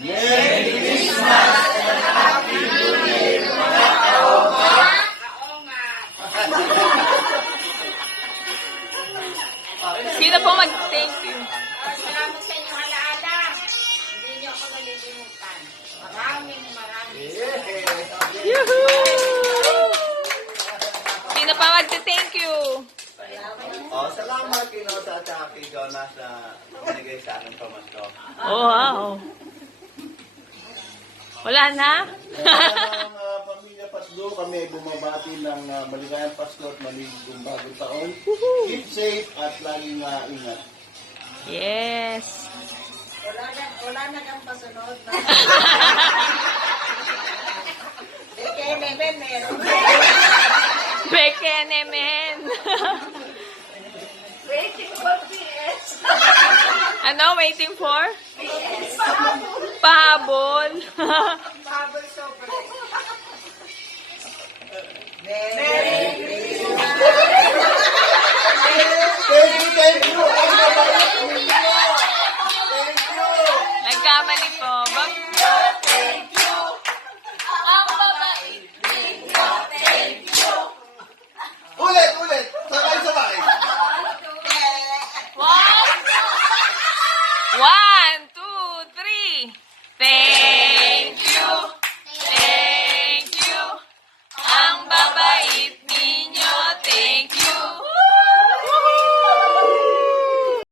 Merry Christmas and Happy New Year, mga kaoma! Sino po mag-thank you? Salamat sa inyong alaala. Hindi niyo ako nalilimutan. Maraming. Yuhuu! Sino pa mag-thank you? Salamat kay Nosa at saka kay Jonas na binigay sa akin pamasko. Oh, wow. Wala na? Sa pamilya Paslo, kami ay bumabati ng maligayang Pasko at maligong bagong taon. Keep safe at laging ingat. Yes. Wala na kang pasunod na. Kaya meron. Bekenemen. Waiting for PS. Ano? Waiting for? Pahabol. Bubble sobrang. Merry